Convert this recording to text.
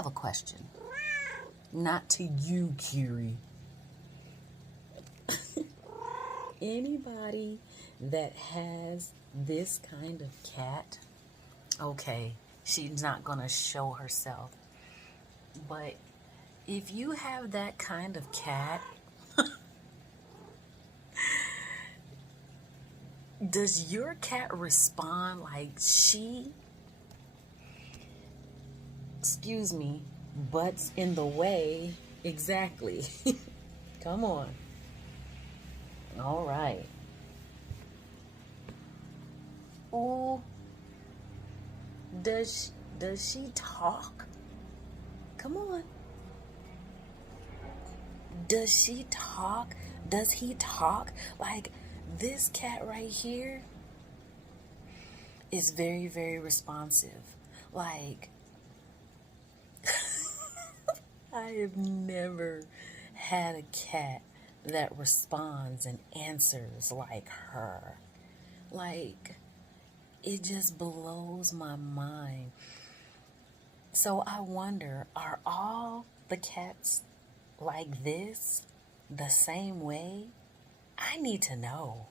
have a question. Not to you, Kiri. Anybody that has this kind of cat, okay, she's not gonna show herself. But if you have that kind of cat, does your cat respond like she, excuse me, butts in the way? Exactly. Come on. All right. Ooh, does she talk? Come on. Does she talk? Does he talk? Like this cat right here is very, very responsive. Like I have never had a cat that responds and answers like her. Like, it just blows my mind. So I wonder, are all the cats like this the same way? I need to know.